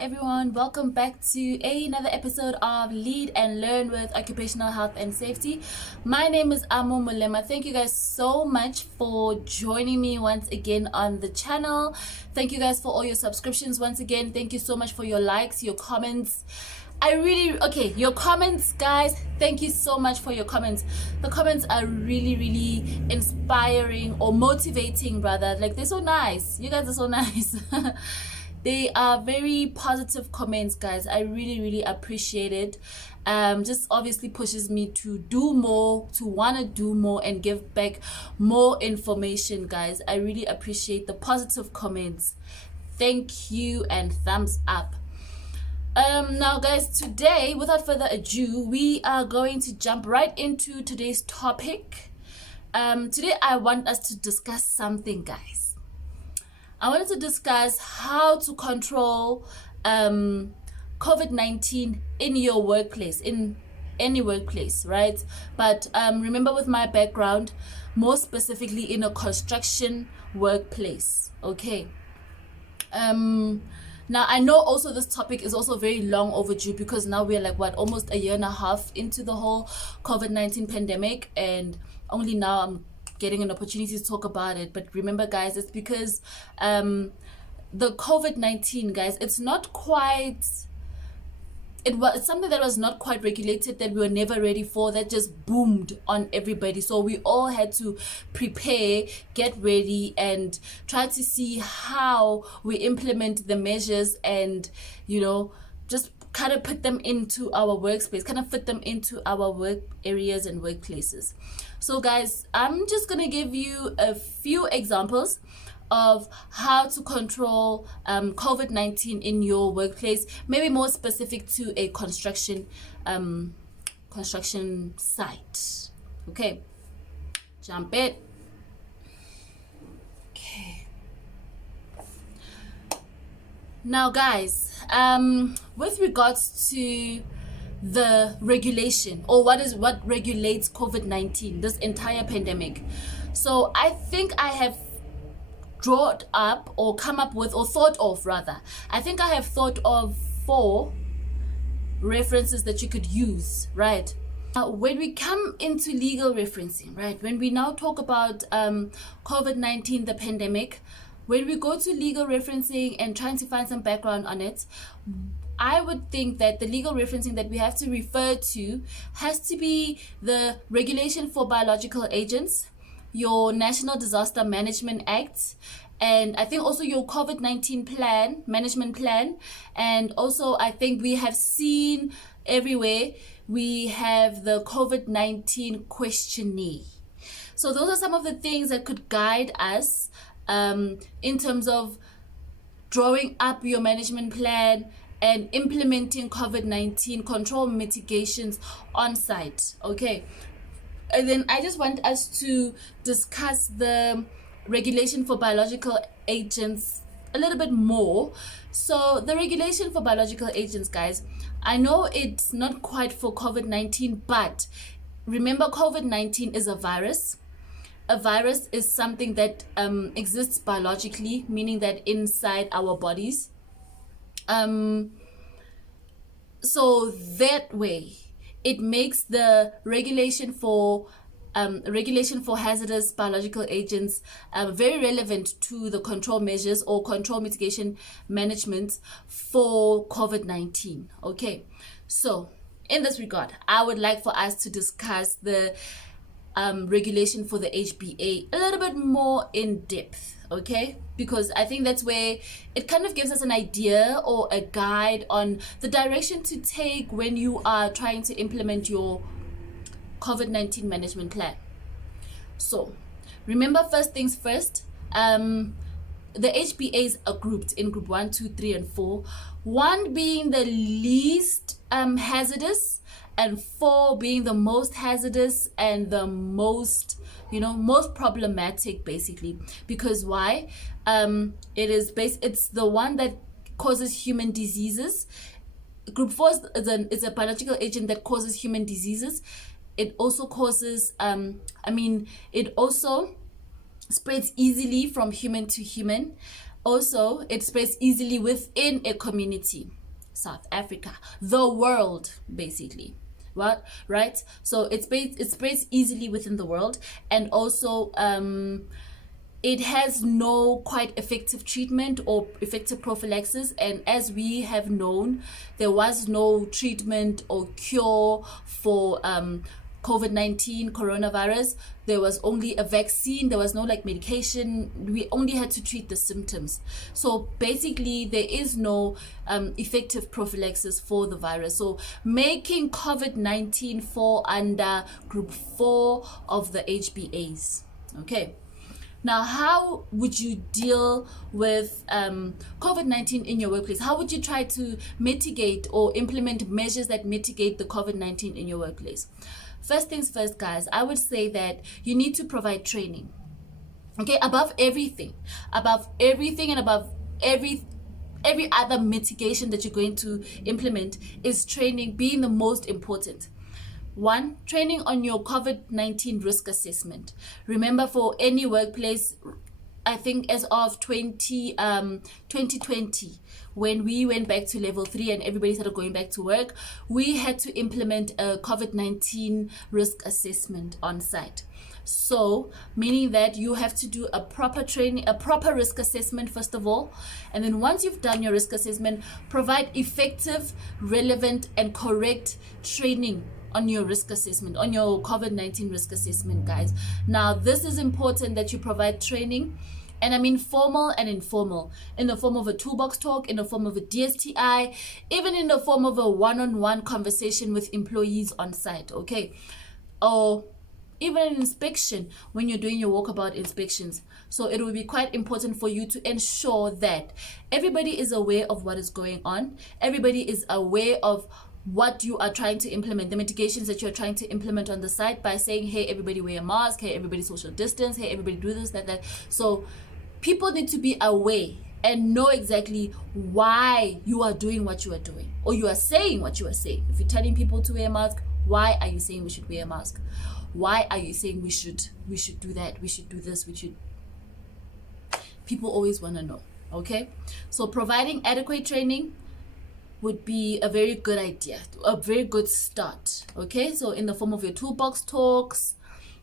everyone, welcome back to another episode of Lead and Learn with Occupational Health and Safety. My name is Amo Mulema. Thank you guys so much for joining me once again on the channel. Thank you guys for all your subscriptions once again. Thank you so much for your likes, your comments. Your comments, guys, thank you so much for your comments. The comments are really inspiring or motivating, rather. Like, they're so nice. You guys are so nice. They are very positive comments, guys. I really appreciate it. Just obviously pushes me to do more, to want to do more and give back more information, guys. I really appreciate the positive comments. Thank you and thumbs up. Now, guys, today, without further ado, we are going to jump right into today's topic. Today I want us to discuss something, guys. I wanted to discuss how to control COVID-19 in your workplace, in any workplace, right? But remember, with my background, more specifically in a construction workplace, okay? Now, I know also this topic is also very long overdue, because now we're like, almost a year and a half into the whole COVID-19 pandemic, and only now I'm getting an opportunity to talk about it. But remember, guys, it's because the COVID-19, guys, it's something that was not quite regulated, that we were never ready for, that just boomed on everybody. So we all had to prepare, get ready, and try to see how we implement the measures and, just kind of put them into our workspace, kind of fit them into our work areas and workplaces. So, guys, I'm just going to give you a few examples of how to control COVID-19 in your workplace, maybe more specific to a construction site. Okay, jump it. Okay. Now, guys, with regards to the regulation, or what regulates COVID-19, this entire pandemic, so I think I have thought of 4 references that you could use, right? When we come into legal referencing, right, when we now talk about COVID-19, the pandemic, when we go to legal referencing and trying to find some background on it, I would think that the legal referencing that we have to refer to has to be the Regulation for Biological Agents, your National Disaster Management Act, and I think also your COVID-19 management plan. And also, I think we have seen everywhere, we have the COVID-19 questionnaire. So those are some of the things that could guide us in terms of drawing up your management plan and implementing COVID-19 control mitigations on site. Okay. And then I just want us to discuss the Regulation for Biological Agents a little bit more. So the Regulation for Biological Agents, guys, I know it's not quite for COVID-19, but remember, COVID-19 is a virus. A virus is something that exists biologically, meaning that inside our bodies. So that way, it makes the regulation for hazardous biological agents very relevant to the control measures or control mitigation management for COVID-19. Okay, so in this regard, I would like for us to discuss the regulation for the HBA a little bit more in depth. Okay, because I think that's where it kind of gives us an idea or a guide on the direction to take when you are trying to implement your COVID-19 management plan. So remember, first things first, the HBAs are grouped in group 1, 2, 3, and 4. 1 being the least hazardous, and 4 being the most hazardous and the most problematic, basically. Because why? It's the one that causes human diseases. Group 4 is a biological agent that causes human diseases. It also causes, it also spreads easily from human to human. Also, it spreads easily within a community. South Africa, the world, basically. What? Right? So it spreads easily within the world, and also it has no quite effective treatment or effective prophylaxis. And as we have known, there was no treatment or cure for COVID-19 coronavirus. There was only a vaccine. There was no like medication. We only had to treat the symptoms. So basically there is no effective prophylaxis for the virus, so making COVID-19 fall under group 4 of the HBAS. Okay. Now, how would you deal with COVID-19 in your workplace? How would you try to mitigate or implement measures that mitigate the COVID-19 in your workplace? First things first, guys, I would say that you need to provide training. Okay, above everything and above every other mitigation that you're going to implement is training being the most important. 1, training on your COVID-19 risk assessment. Remember, for any workplace, I think as of 2020, when we went back to level 3 and everybody started going back to work, we had to implement a COVID-19 risk assessment on site. So, meaning that you have to do a proper training, a proper risk assessment first of all. And then once you've done your risk assessment, provide effective, relevant, and correct training on your risk assessment, on your COVID-19 risk assessment, guys. Now, this is important that you provide training, and I mean formal and informal, in the form of a toolbox talk, in the form of a DSTI, even in the form of a one-on-one conversation with employees on site, okay? Or even an inspection when you're doing your walkabout inspections. So it will be quite important for you to ensure that everybody is aware of what is going on, everybody is aware of what you are trying to implement, the mitigations that you're trying to implement on the site, by saying, hey, everybody wear a mask, hey, everybody social distance, hey, everybody do this, that. So people need to be aware and know exactly why you are doing what you are doing, or you are saying what you are saying. If you're telling people to wear a mask, why are you saying we should wear a mask? Why are you saying we should do that, we should do this, we should? People always want to know, okay? So providing adequate training would be a very good idea, a very good start, okay? So in the form of your toolbox talks,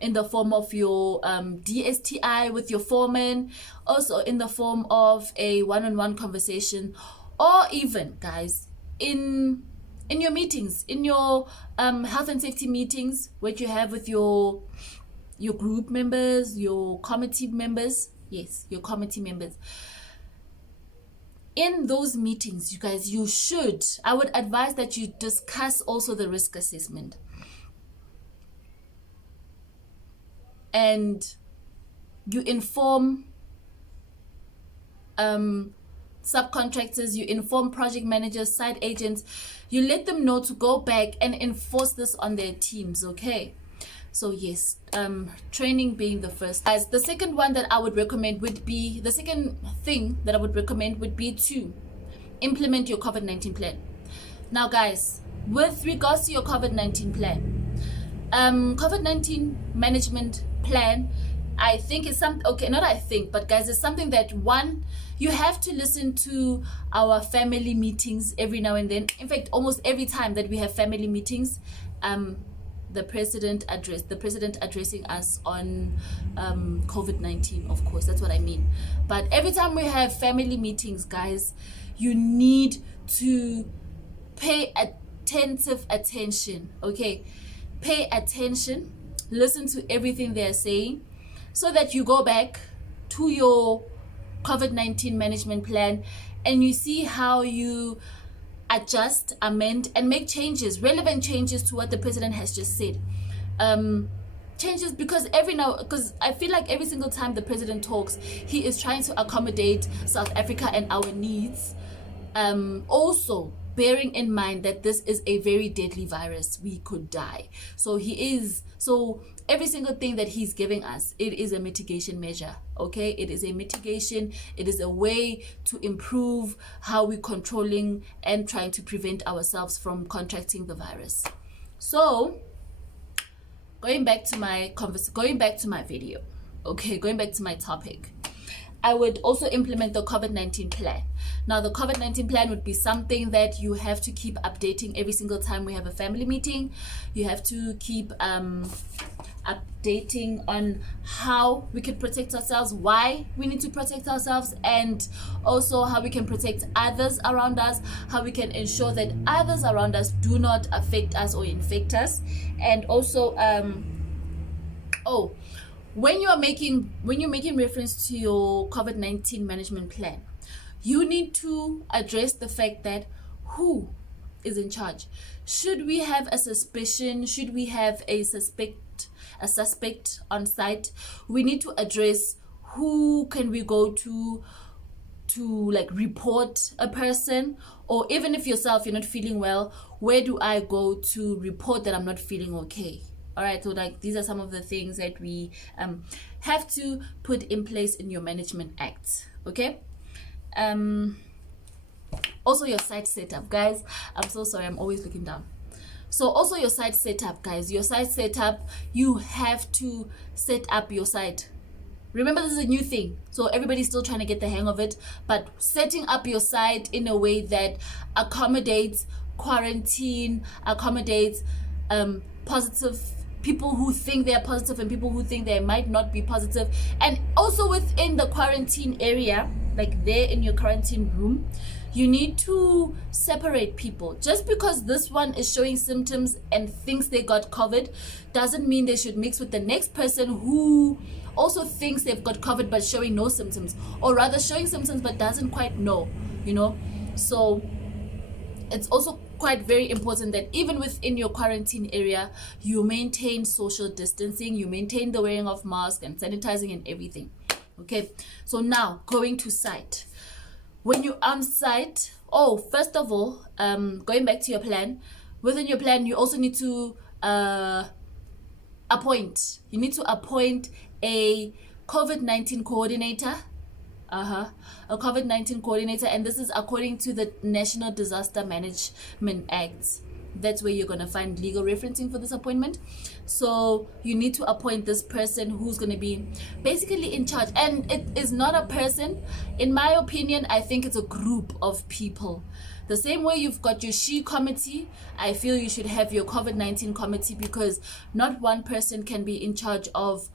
in the form of your DSTI with your foreman, also in the form of a one-on-one conversation, or even, guys, in your meetings, in your health and safety meetings, what you have with your group members, your committee members. Yes, your committee members. In those meetings, you guys, I would advise that you discuss also the risk assessment. And you inform subcontractors, you inform project managers, site agents, you let them know to go back and enforce this on their teams, okay? So yes, training being the first. As the second one that I would recommend would be, the second thing that I would recommend would be to implement your COVID-19 plan. Now guys, with regards to your COVID-19 plan, COVID-19 management plan, I think is something, okay, not I think, but guys, it's something that, one, you have to listen to our family meetings every now and then. In fact, almost every time that we have family meetings, the president addressing us on COVID-19, of course, that's what I mean. But every time we have family meetings, guys, you need to pay attentive attention, okay? Pay attention, listen to everything they're saying, so that you go back to your COVID-19 management plan and you see how you adjust, amend, and make changes, relevant changes to what the president has just said. Changes, because I feel like every single time the president talks, he is trying to accommodate South Africa and our needs. Also, bearing in mind that this is a very deadly virus, we could die. So every single thing that he's giving us, it is a mitigation measure, okay? It is a mitigation, it is a way to improve how we're controlling and trying to prevent ourselves from contracting the virus. So, going back to my video, okay, going back to my topic. I would also implement the COVID-19 plan. Now, the COVID-19 plan would be something that you have to keep updating every single time we have a family meeting. You have to keep updating on how we can protect ourselves, why we need to protect ourselves, and also how we can protect others around us, how we can ensure that others around us do not affect us or infect us. And also, when you're making reference to your COVID-19 management plan, you need to address the fact that who is in charge. Should we have a suspicion, should we have a suspect on site, we need to address who can we go to like report a person. Or even if yourself you're not feeling well, where do I go to report that I'm not feeling okay? All right, so like these are some of the things that we have to put in place in your management act. Okay. Also your site setup, guys. I'm so sorry, I'm always looking down. So also your site setup, guys. Your site setup, you have to set up your site. Remember, this is a new thing, so everybody's still trying to get the hang of it, but setting up your site in a way that accommodates quarantine, accommodates positive people who think they are positive and people who think they might not be positive. And also within the quarantine area, like there in your quarantine room, you need to separate people. Just because this one is showing symptoms and thinks they got COVID doesn't mean they should mix with the next person who also thinks they've got COVID but showing no symptoms, or rather showing symptoms but doesn't quite know, So it's also quite very important that even within your quarantine area, you maintain social distancing, you maintain the wearing of masks and sanitizing and everything. Okay, so now going to site. When you're on site, first of all, going back to your plan, within your plan, you also need to appoint a COVID-19 coordinator. A COVID-19 coordinator, and this is according to the National Disaster Management Act. That's where you're going to find legal referencing for this appointment. So you need to appoint this person who's going to be basically in charge. And it is not a person. In my opinion, I think it's a group of people. The same way you've got your SHE committee, I feel you should have your COVID-19 committee, because not one person can be in charge of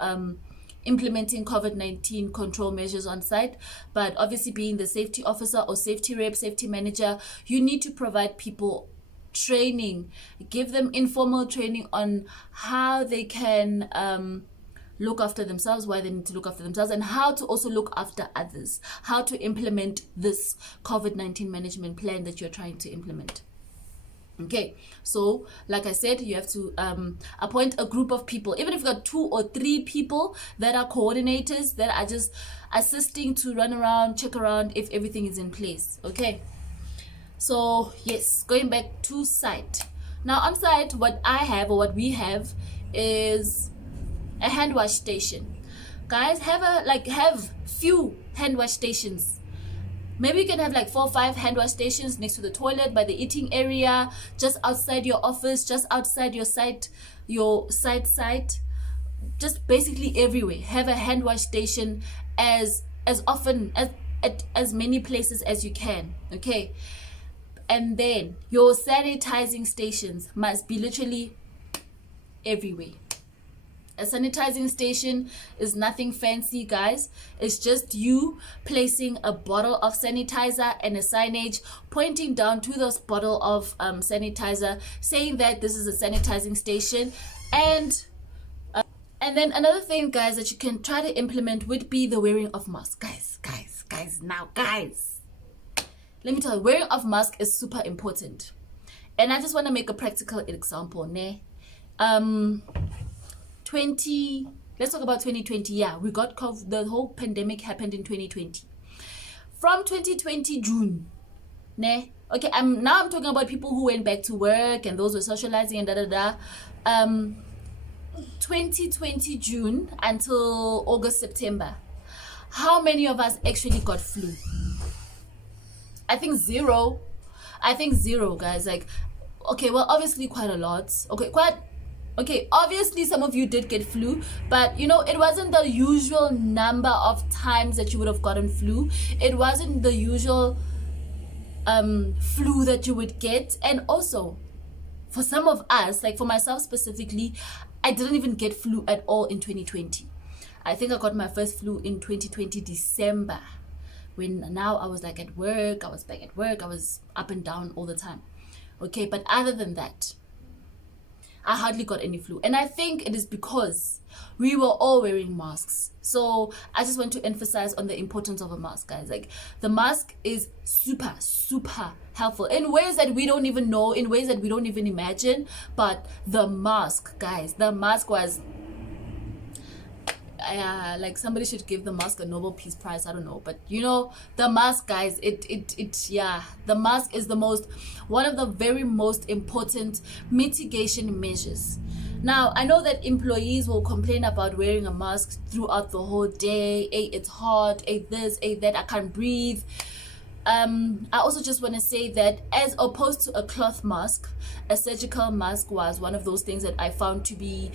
implementing COVID-19 control measures on site. But obviously, being the safety officer or safety rep, safety manager, you need to provide people training, give them informal training on how they can look after themselves, why they need to look after themselves, and how to also look after others, how to implement this COVID-19 management plan that you're trying to implement. Okay, so like I said, you have to appoint a group of people. Even if you've got 2 or 3 people that are coordinators, that are just assisting to run around, check around if everything is in place. Okay, so yes, going back to site. Now on site, what we have is a hand wash station. Guys, have few hand wash stations. Maybe you can have like 4 or 5 hand wash stations next to the toilet, by the eating area, just outside your office, just outside your site, just basically everywhere. Have a hand wash station as often as many places as you can. Okay, and then your sanitizing stations must be literally everywhere. A sanitizing station is nothing fancy, guys. It's just you placing a bottle of sanitizer and a signage pointing down to this bottle of sanitizer, saying that this is a sanitizing station. And then another thing, guys, that you can try to implement would be the wearing of masks. Guys, let me tell you, wearing of mask is super important. And I just want to make a practical example. Let's talk about 2020. Yeah, we got COVID. The whole pandemic happened in 2020. From 2020 June, okay, I'm talking about people who went back to work and those who were socializing and 2020 June until August, September. How many of us actually got flu? I think zero, guys. Like, okay, well, obviously quite a lot. Okay, quite Okay, obviously some of you did get flu, but you know, it wasn't the usual number of times that you would have gotten flu. It wasn't the usual flu that you would get. And also, for some of us, like for myself specifically, I didn't even get flu at all in 2020. I think I got my first flu in 2020 December, when now I was like at work, I was back at work, I was up and down all the time. Okay, but other than that, I hardly got any flu. And I think it is because we were all wearing masks. So I just want to emphasize on the importance of a mask, guys. Like, the mask is super, super helpful in ways that we don't even know, in ways that we don't even imagine. But the mask, guys, the mask was like, somebody should give the mask a Nobel Peace Prize, I don't know, but you know, the mask, guys, the mask is one of the very most important mitigation measures. Now, I know that employees will complain about wearing a mask throughout the whole day. Hey, it's hot, hey this, hey that, I can't breathe. I also just want to say that, as opposed to a cloth mask, a surgical mask was one of those things that I found to be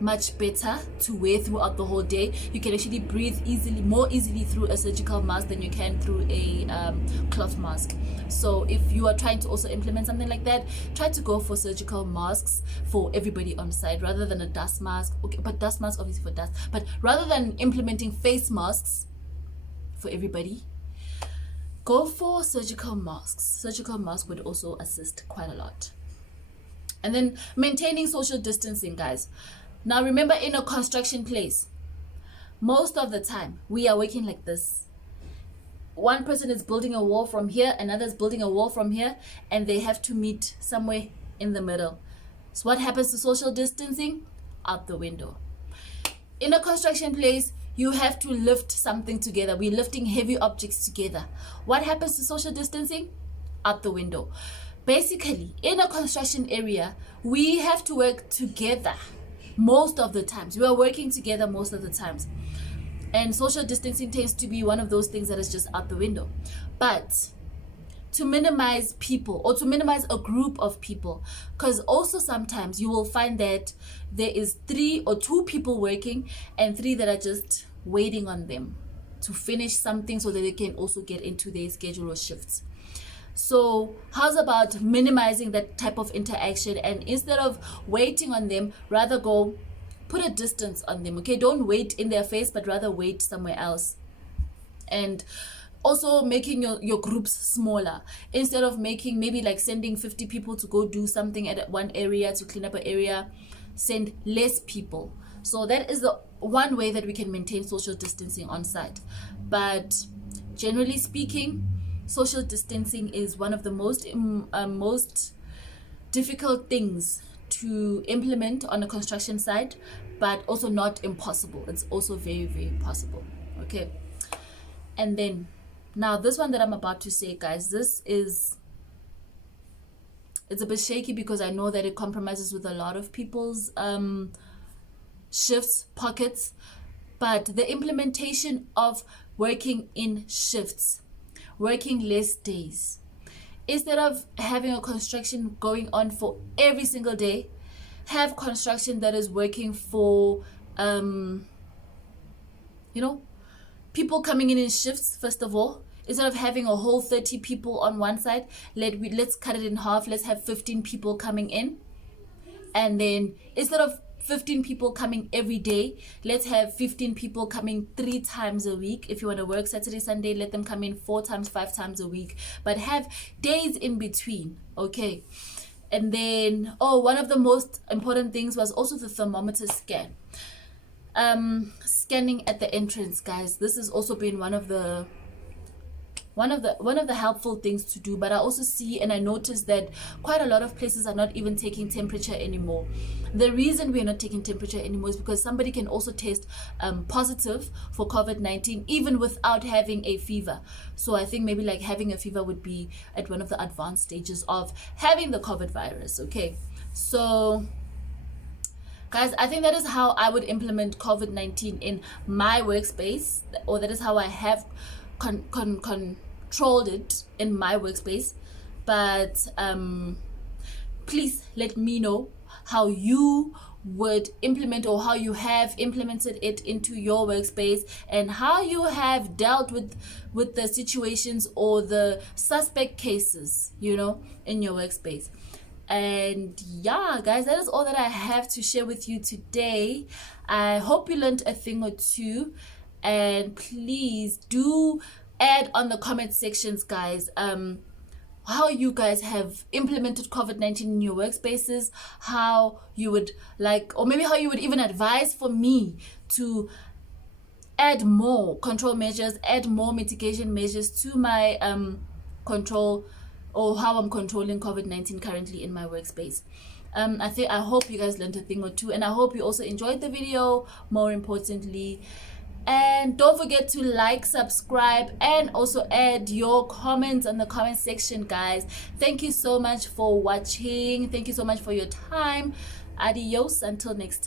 much better to wear throughout the whole day. You can actually breathe more easily through a surgical mask than you can through a cloth mask. So if you are trying to also implement something like that, try to go for surgical masks for everybody on site rather than a dust mask. Okay, but dust mask obviously for dust, but rather than implementing face masks for everybody, go for surgical masks. Surgical masks would also assist quite a lot. And then maintaining social distancing, guys. Now remember, in a construction place, most of the time we are working like this. One person is building a wall from here, another is building a wall from here, and they have to meet somewhere in the middle. So what happens to social distancing? Out the window. In a construction place, you have to lift something together. We're lifting heavy objects together. What happens to social distancing? Out the window. Basically, in a construction area, we have to work together most of the times. We are working together most of the times. And social distancing tends to be one of those things that is just out the window. But to minimize people, or to minimize a group of people, because also sometimes you will find that there is 3 or 2 people working and 3 that are just waiting on them to finish something so that they can also get into their schedule or shifts. So how's about minimizing that type of interaction, and instead of waiting on them, rather go put a distance on them. Okay, don't wait in their face, but rather wait somewhere else. And also making your groups smaller. Instead of making, maybe like sending 50 people to go do something at one area, to clean up an area, send less people. So that is the one way that we can maintain social distancing on site. But generally speaking, social distancing is one of the most difficult things to implement on a construction site, but also not impossible. It's also very, very possible. Okay. And then now this one that I'm about to say, guys, it's a bit shaky because I know that it compromises with a lot of people's shifts, pockets, but the implementation of working in shifts, working less days. Instead of having a construction going on for every single day, have construction that is working for people coming in shifts. First of all, instead of having a whole 30 people on one side, let's cut it in half. Let's have 15 people coming in. And then instead of 15 people coming every day, let's have 15 people coming 3 times a week. If you want to work Saturday, Sunday, let them come in 4 times, 5 times a week, but have days in between. Okay. And then, one of the most important things was also the thermometer scan. Scanning at the entrance, guys. This has also been one of the helpful things to do. But I also see and I noticed that quite a lot of places are not even taking temperature anymore. The reason we're not taking temperature anymore is because somebody can also test positive for COVID-19 even without having a fever. So I think maybe like having a fever would be at one of the advanced stages of having the COVID virus. Okay, so guys, I think that is how I would implement COVID-19 in my workspace, or that is how I have controlled it in my workspace. But please let me know how you would implement or how you have implemented it into your workspace, and how you have dealt with the situations or the suspect cases, you know, in your workspace. And yeah, guys, that is all that I have to share with you today. I hope you learned a thing or two, and please do add on the comment sections, guys, how you guys have implemented COVID-19 in your workspaces, how you would like, or maybe how you would even advise for me to add more control measures, add more mitigation measures to my control, or how I'm controlling COVID-19 currently in my workspace. I hope you guys learned a thing or two, and I hope you also enjoyed the video, more importantly. And don't forget to like, subscribe, and also add your comments in the comment section, guys. Thank you so much for watching. Thank you so much for your time. Adios until next time.